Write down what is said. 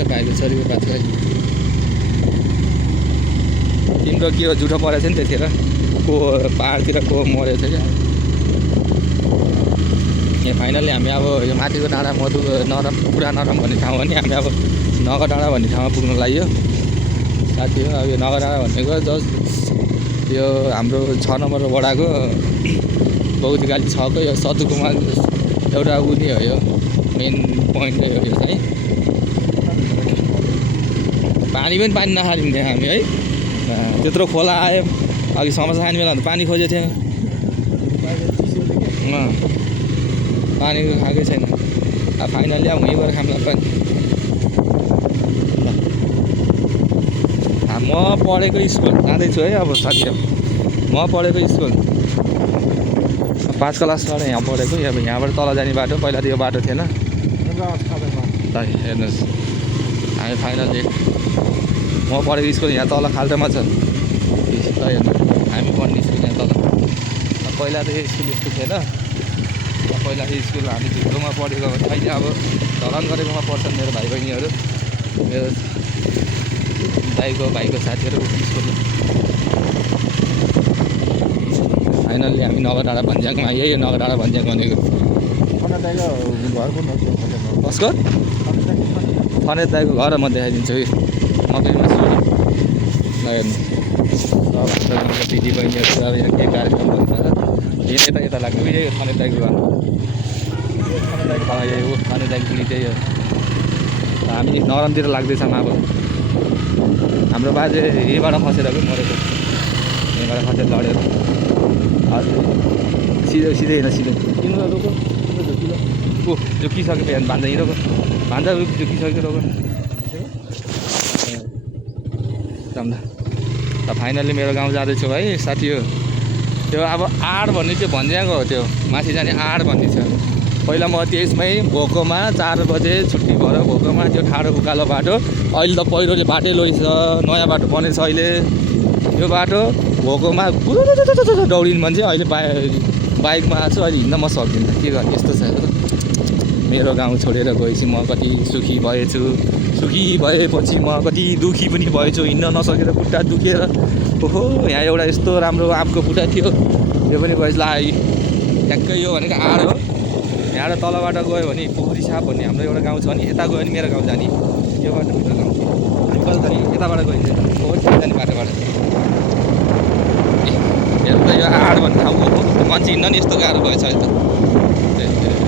क्या भाइको छोरीको बात खै तिम्रो के हो जुठो परेको थियो नि त्यतिखेर को पाहाडतिर को मरेको थियो क्या यहाँ फाइनली हामी अब यो माथिको डाँडा मधु नरम पुरा नरम भन्ने ठाउँ हो नि हामी अब नगर डाँडा भन्ने ठाउँमा पुग्नु लाग्यो साथी हो अब यो नगर डाँडा भनेको जस्ट यो हाम्रो 6 नम्बर वडाको बौद्धगाली 6 को यो सतुकुमा एउटा उ नै हो यो मेन पोइन्ट हो यो चाहिँ पानी पनि पानी नखालिन् त्यहाँ हामी है त्यत्रो खोला आयो अघि समस्या खाने बेला पानी खोजेको थियो पानी खाएकै छैन अब फाइनली अब उहीँ गएर खामला पनि म पढेको स्कुल जाँदैछु है अब साथी म पढेको स्कुल 5 क्लास पढेँ यहाँ पढेको अब यहाँबाट तल जाने बाटो पहिला त यो बाटो थिएन हेर्नुहोस् हामी फाइनली म पढेको स्कुल यहाँ तल खाल्टोमा छ हेर्नु हामी पढ्ने स्कुल यहाँ तल पहिला त यो स्कुल यस्तो थिएन पहिलाको स्कुल हामी भित्रोमा पढेको अहिले अब ढलान गरेकोमा पढ्छन् मेरो भाइ बहिनीहरू मेरो भाइको साथीहरू स्कुल फाइनल्ली हामी नगर डाँडा भन्ज्याङमा आइयो यो नगर डाँडा भन्ज्याङ भनेको कसको फनेत दाईको घर म देखाइदिन्छु कि मकैमा छु हेर्नु दिदी बहिनीहरू अब यहाँ के कार्यक्रम भन्छ यता लाग्यो यही हो फनेत दाईको घर यही हो फनेत दाईको पनि त्यही हो हामी नरमतिर लाग्दैछौँ अब हाम्रो बाजे यहीँबाट खसेर पनि मरेको यहीँबाट खसेर लडेर हजुर सिधै होइन सिधै किन रोको ओ जोकिसक्यो बिहान भान्जा हिँडेको भान्जा जोकिसक्यो रोको फाइनल्ली मेरो गाउँ जाँदैछु है साथी हो त्यो अब आड भन्ने चाहिँ भन्ज्याङको हो त्यो माथि जाने आड भन्ने छ पहिला म त्यसमै भोकोमा 4 बजे छुट्टी भएर भोकोमा त्यो ठाडो उकालो बाटो अहिले त पहिरोले बाटै लैछ नयाँ बाटो बनेछ अहिले यो बाटो भोकोमा दौडिनु मान्छे अहिले बाइकमा आएको छु अहिले हिँड्न म सक्दिनँ के गर्ने यस्तो छ मेरो गाउँ छोडेर गएपछि म कति सुखी भएछु सुखी भएपछि म कति दुखी पनि भएछु हिँड्न नसकेर खुट्टा दुखेर ओहो यहाँ एउटा यस्तो राम्रो आँपको बुट्टा थियो यो पनि भएछ ला ट्याक्कै यो भनेको आड हो यहाँबाट तलबाट गयो भने पोखरी साप भन्ने हाम्रो एउटा गाउँ छ नि यता गयो भने मेरो गाउँ जाने यो बाटो भित्र गाउँ हामी कता जाने यताबाट गइन्छ पोखरी साप जाने बाटोबाट हेर्नु त यो आड भन्ने ठाउँ हो मान्छे हिँड्न नि यस्तो गाह्रो भएछ अहिले त